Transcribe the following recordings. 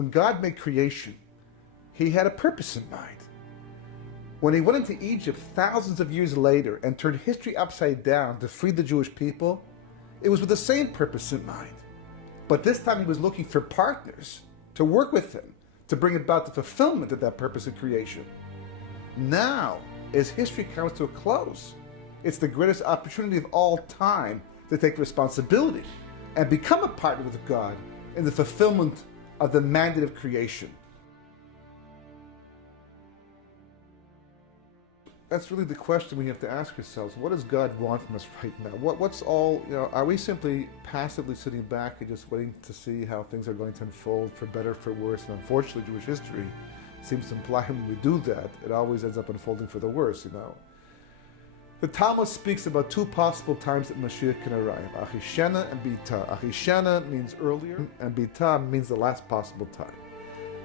when God made creation, he had a purpose in mind. When he went into Egypt thousands of years later and turned history upside down to free the Jewish people, it was with the same purpose in mind. But this time he was looking for partners to work with him to bring about the fulfillment of that purpose in creation. Now, as history comes to a close, it's the greatest opportunity of all time to take responsibility and become a partner with God in the fulfillment of the mandate of creation. That's really the question we have to ask ourselves. What does God want from us right now? What's all, are we simply passively sitting back and just waiting to see how things are going to unfold for better, for worse? And unfortunately, Jewish history seems to imply when we do that, it always ends up unfolding for the worse, The Talmud speaks about two possible times that Mashiach can arrive, Achishena and Bita. Achishena means earlier, and Bita means the last possible time.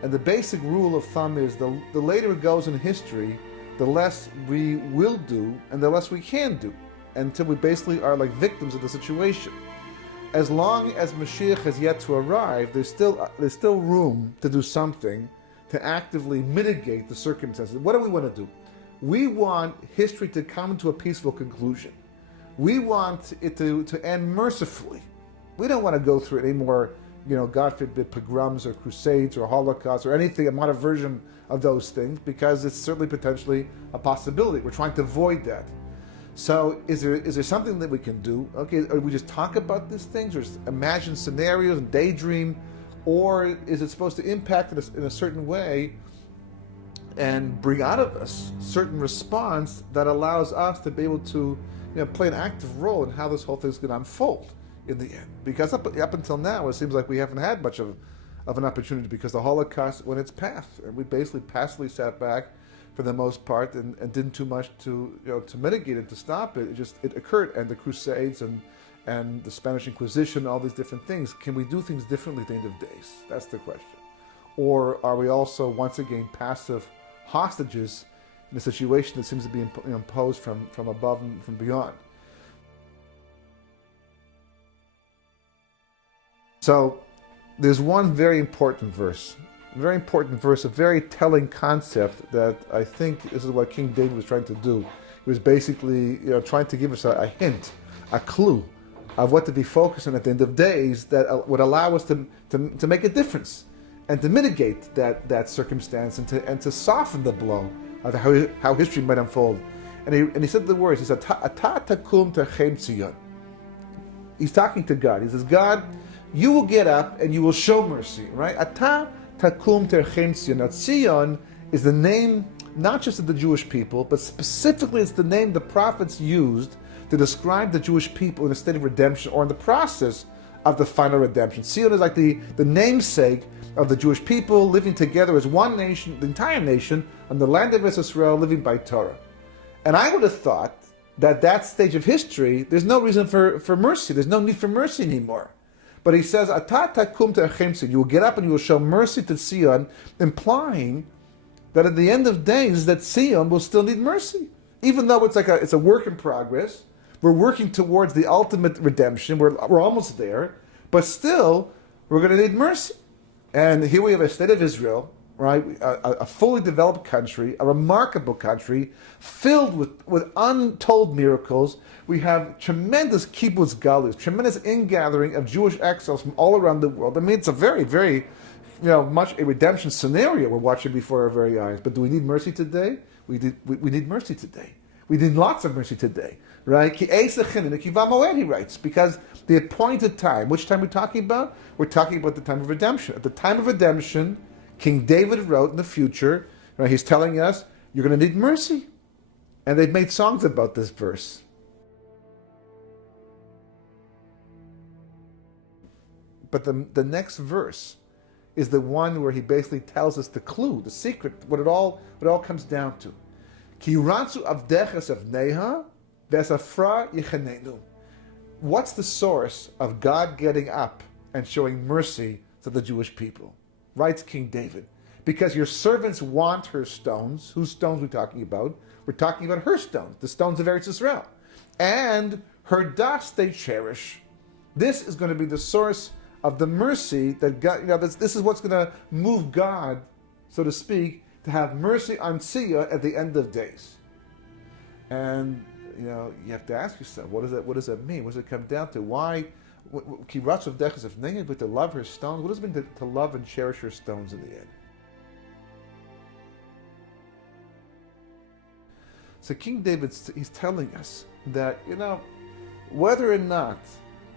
And the basic rule of thumb is the later it goes in history, the less we will do and the less we can do, until we basically are like victims of the situation. As long as Mashiach has yet to arrive, there's still room to do something to actively mitigate the circumstances. What do we want to do? We want history to come to a peaceful conclusion. We want it to end mercifully. We don't want to go through any more, God forbid, pogroms or crusades or Holocaust or anything, a modern version of those things, because it's certainly potentially a possibility. We're trying to avoid that. So is there something that we can do? Okay, or we just talk about these things, or imagine scenarios and daydream, or is it supposed to impact us in a certain way and bring out of us certain response that allows us to be able to play an active role in how this whole thing is going to unfold in the end? Because up until now, it seems like we haven't had much of an opportunity, because the Holocaust went its path, and we basically passively sat back for the most part and didn't too much to mitigate it, to stop it. It occurred, and the Crusades and the Spanish Inquisition, all these different things. Can we do things differently at the end of days? That's the question. Or are we also once again passive hostages in a situation that seems to be imposed from above and from beyond? So there's one very important verse, a very telling concept that I think this is what King David was trying to do. He was basically trying to give us a hint, a clue of what to be focused on at the end of days that would allow us to make a difference and to mitigate that circumstance and to soften the blow of how history might unfold. And he said the words, he said, Ata takum terchem Tzion. He's talking to God. He says, God, you will get up and you will show mercy, right? Ata takum terchem Tzion. Now, Tzion is the name not just of the Jewish people, but specifically it's the name the prophets used to describe the Jewish people in a state of redemption or in the process of the final redemption. Tzion is like the namesake of the Jewish people living together as one nation, the entire nation, on the land of Israel, living by Torah. And I would have thought that stage of history, there's no reason for mercy. There's no need for mercy anymore. But he says, Ata takum terchem Tzion. You will get up and you will show mercy to Tzion, implying that at the end of days, that Tzion will still need mercy. Even though it's a work in progress, we're working towards the ultimate redemption. We're almost there, but still, we're going to need mercy. And here we have a state of Israel, right? A fully developed country, a remarkable country, filled with untold miracles. We have tremendous kibbutz galus, tremendous ingathering of Jewish exiles from all around the world. I mean, it's a very, very, much a redemption scenario we're watching before our very eyes. But do we need mercy today? We need mercy today. We need lots of mercy today, right? He writes, because the appointed time, which time are we talking about? We're talking about the time of redemption. At the time of redemption, King David wrote in the future, right, he's telling us, you're going to need mercy. And they've made songs about this verse. But the next verse is the one where he basically tells us the clue, the secret, what it all comes down to. Ki ratzu avdechas avneha v'esafra yichanenu. What's the source of God getting up and showing mercy to the Jewish people? Writes King David. Because your servants want her stones. Whose stones are we talking about? We're talking about her stones, the stones of Eretz Yisrael. And her dust they cherish. This is going to be the source of the mercy that God, this is what's going to move God, so to speak, to have mercy on Tzia at the end of days. And, you have to ask yourself, what does that mean? What does it come down to? Why? Ki ratzav dechas if neged, but to love her stones. What does it mean to love and cherish her stones in the end? So King David, he's telling us that, whether or not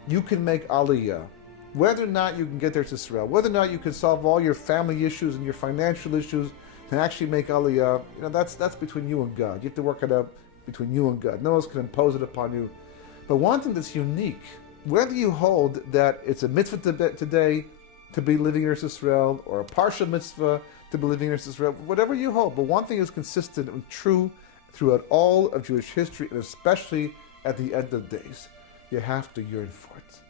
you can make Aliyah, whether or not you can get there to Israel, whether or not you can solve all your family issues and your financial issues and actually make Aliyah, that's between you and God. You have to work it out between you and God. No one else can impose it upon you. But one thing that's unique, whether you hold that it's a mitzvah today to be living in Eretz Israel, or a partial mitzvah to be living in Eretz Israel, whatever you hold, but one thing is consistent and true throughout all of Jewish history, and especially at the end of days. You have to yearn for it.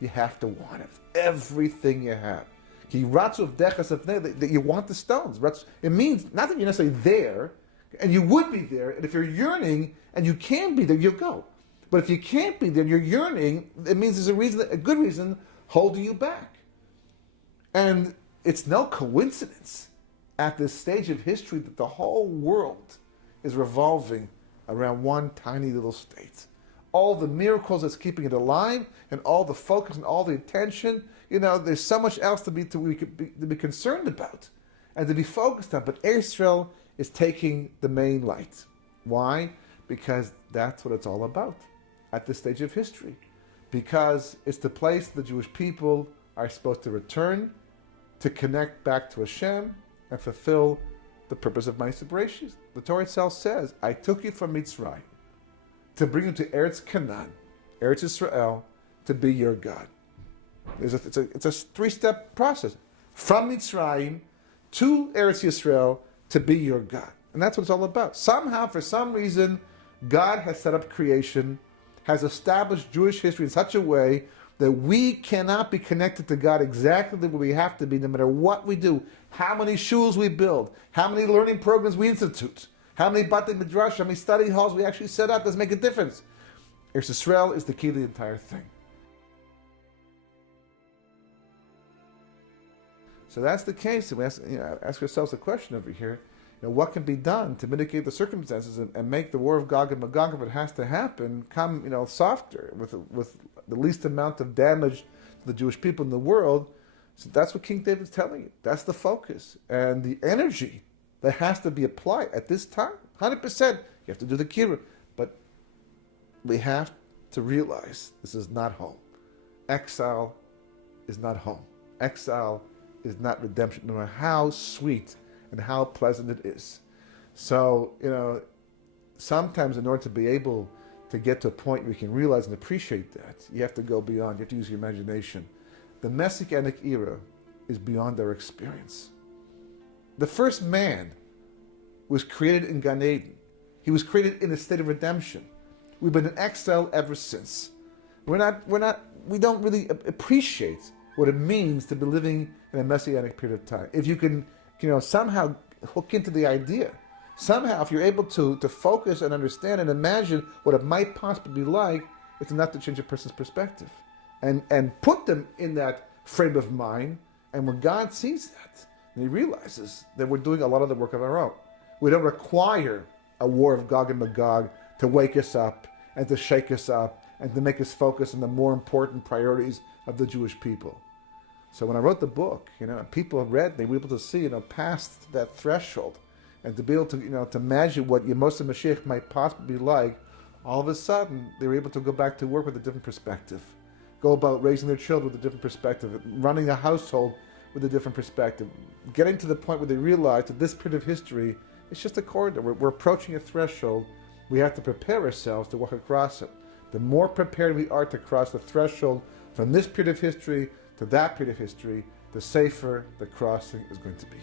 You have to want it. Everything you have. That you want the stones. It means not that you're necessarily there, and you would be there, and if you're yearning and you can be there, you'll go. But if you can't be there and you're yearning, it means there's a good reason holding you back. And it's no coincidence at this stage of history that the whole world is revolving around one tiny little state. All the miracles that's keeping it alive, and all the focus and all the attention, there's so much else to be concerned about and to be focused on. But Israel is taking the main light. Why? Because that's what it's all about at this stage of history. Because it's the place the Jewish people are supposed to return to connect back to Hashem and fulfill the purpose of my separation. The Torah itself says, I took you from Mitzrayim to bring you to Eretz Canaan, Eretz Israel, to be your God. It's a three-step process. From Mitzrayim to Eretz Yisrael to be your God. And that's what it's all about. Somehow, for some reason, God has set up creation, has established Jewish history in such a way that we cannot be connected to God exactly the way we have to be, no matter what we do, how many shuls we build, how many learning programs we institute, how many batei midrash, how many study halls we actually set up. Doesn't make a difference. Eretz Yisrael is the key to the entire thing. So that's the case. We ask ourselves a question over here. What can be done to mitigate the circumstances and make the war of Gog and Magog, if it has to happen, come softer with the least amount of damage to the Jewish people in the world? So that's what King David's telling you. That's the focus and the energy that has to be applied at this time. 100%. You have to do the kibbutz, but we have to realize this is not home. Exile is not home. Exile is not redemption, no matter how sweet and how pleasant it is. So, sometimes in order to be able to get to a point where you can realize and appreciate that, you have to go beyond, you have to use your imagination. The Messianic era is beyond our experience. The first man was created in Gan Eden. He was created in a state of redemption. We've been in exile ever since. We don't really appreciate what it means to be living in a Messianic period of time. If you can, somehow hook into the idea, somehow if you're able to focus and understand and imagine what it might possibly be like, it's enough to change a person's perspective and put them in that frame of mind. And when God sees that, and he realizes that we're doing a lot of the work of our own. We don't require a war of Gog and Magog to wake us up and to shake us up and to make us focus on the more important priorities of the Jewish people. So when I wrote the book, people have read, they were able to see, past that threshold, and to be able to, to imagine what Yemos HaMashiach might possibly be like. All of a sudden, they were able to go back to work with a different perspective, go about raising their children with a different perspective, running a household with a different perspective, getting to the point where they realize that this period of history is just a corridor. We're approaching a threshold. We have to prepare ourselves to walk across it. The more prepared we are to cross the threshold from this period of history to that period of history, the safer the crossing is going to be.